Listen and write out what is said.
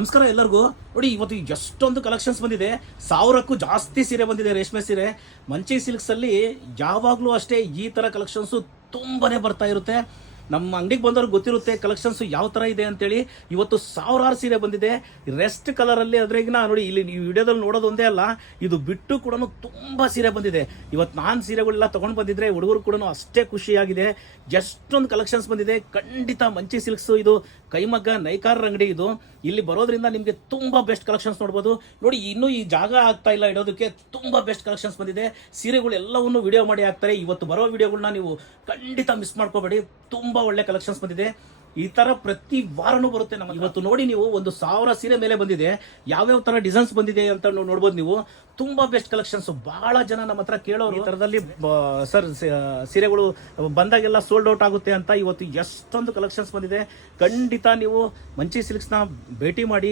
ನಮಸ್ಕಾರ ಎಲ್ಲರಿಗೂ. ನೋಡಿ, ಇವತ್ತು ಎಷ್ಟೊಂದು ಕಲೆಕ್ಷನ್ಸ್ ಬಂದಿದೆ. 1000ಕ್ಕೂ ಜಾಸ್ತಿ ಸೀರೆ ಬಂದಿದೆ, ರೇಷ್ಮೆ ಸೀರೆ. ಮಂಚಿ ಸಿಲ್ಕ್ಸ್ ಅಲ್ಲಿ ಯಾವಾಗಲೂ ಅಷ್ಟೇ ಈ ತರ ಕಲೆಕ್ಷನ್ಸ್ ತುಂಬಾನೇ ಬರ್ತಾ ಇರುತ್ತೆ. ನಮ್ಮ ಅಂಗಡಿಗೆ ಬಂದವ್ರಿಗೆ ಗೊತ್ತಿರುತ್ತೆ ಕಲೆಕ್ಷನ್ಸ್ ಯಾವ ತರ ಇದೆ ಅಂತೇಳಿ. ಇವತ್ತು 1000 ಸೀರೆ ಬಂದಿದೆ ರೆಸ್ಟ್ ಕಲರ್ ಅಲ್ಲಿ. ಅದ್ರಾಗಿನ ನೋಡಿ, ಇಲ್ಲಿ ನೀವು ವಿಡಿಯೋದಲ್ಲಿ ನೋಡೋದು ಒಂದೇ ಅಲ್ಲ, ಇದು ಬಿಟ್ಟು ಕೂಡ ತುಂಬಾ ಸೀರೆ ಬಂದಿದೆ. ಇವತ್ತು ನಾನು ಸೀರೆಗಳೆಲ್ಲ ತಗೊಂಡು ಬಂದಿದ್ರೆ ಹುಡುಗರು ಕೂಡ ಅಷ್ಟೇ ಖುಷಿಯಾಗಿದೆ. ಎಷ್ಟೊಂದು ಕಲೆಕ್ಷನ್ಸ್ ಬಂದಿದೆ. ಖಂಡಿತ ಮಂಚಿ ಸಿಲ್ಕ್ಸ್ ಇದು ಕೈಮಗ್ಗ ನೈಕಾರರ ಅಂಗಡಿ. ಇದು ಇಲ್ಲಿ ಬರೋದ್ರಿಂದ ನಿಮಗೆ ತುಂಬಾ ಬೆಸ್ಟ್ ಕಲೆಕ್ಷನ್ಸ್ ನೋಡ್ಬೋದು. ನೋಡಿ, ಇನ್ನೂ ಈ ಜಾಗ ಆಗ್ತಾ ಇಲ್ಲ ಇಡೋದಕ್ಕೆ. ತುಂಬಾ ಬೆಸ್ಟ್ ಕಲೆಕ್ಷನ್ಸ್ ಬಂದಿದೆ. ಸೀರೆಗಳು ಎಲ್ಲವನ್ನು ವಿಡಿಯೋ ಮಾಡಿ ಹಾಕ್ತಾರೆ. ಇವತ್ತು ಬರೋ ವಿಡಿಯೋಗಳನ್ನ ನೀವು ಖಂಡಿತ ಮಿಸ್ ಮಾಡ್ಕೋಬೇಡಿ. ತುಂಬಾ ಒಳ್ಳೆ ಕಲೆಕ್ಷನ್ಸ್ ಬಂದಿದೆ. ಈ ತರ ಪ್ರತಿ ವಾರನೂ ಬರುತ್ತೆ ನಮ್ಮ. ಇವತ್ತು ನೋಡಿ, ನೀವು ಒಂದು 1000 ಸೀರೆ ಮೇಲೆ ಬಂದಿದೆ. ಯಾವ್ಯಾವ ತರ ಡಿಸೈನ್ಸ್ ಬಂದಿದೆ ಅಂತ ನೋಡ್ಬೋದು ನೀವು. ತುಂಬಾ ಬೆಸ್ಟ್ ಕಲೆಕ್ಷನ್ಸ್. ಬಹಳ ಜನ ನಮ್ಮ ಹತ್ರ ಕೇಳೋರು ಈ ತರದಲ್ಲಿ ಸರ್ ಸೀರೆಗಳು ಬಂದಾಗೆಲ್ಲ ಸೋಲ್ಡ್ ಔಟ್ ಆಗುತ್ತೆ ಅಂತ. ಇವತ್ತು ಎಷ್ಟೊಂದು ಕಲೆಕ್ಷನ್ಸ್ ಬಂದಿದೆ. ಖಂಡಿತ ನೀವು ಮಂಚಿ ಸಿಲ್ಕ್ಸ್ ನ ಭೇಟಿ ಮಾಡಿ.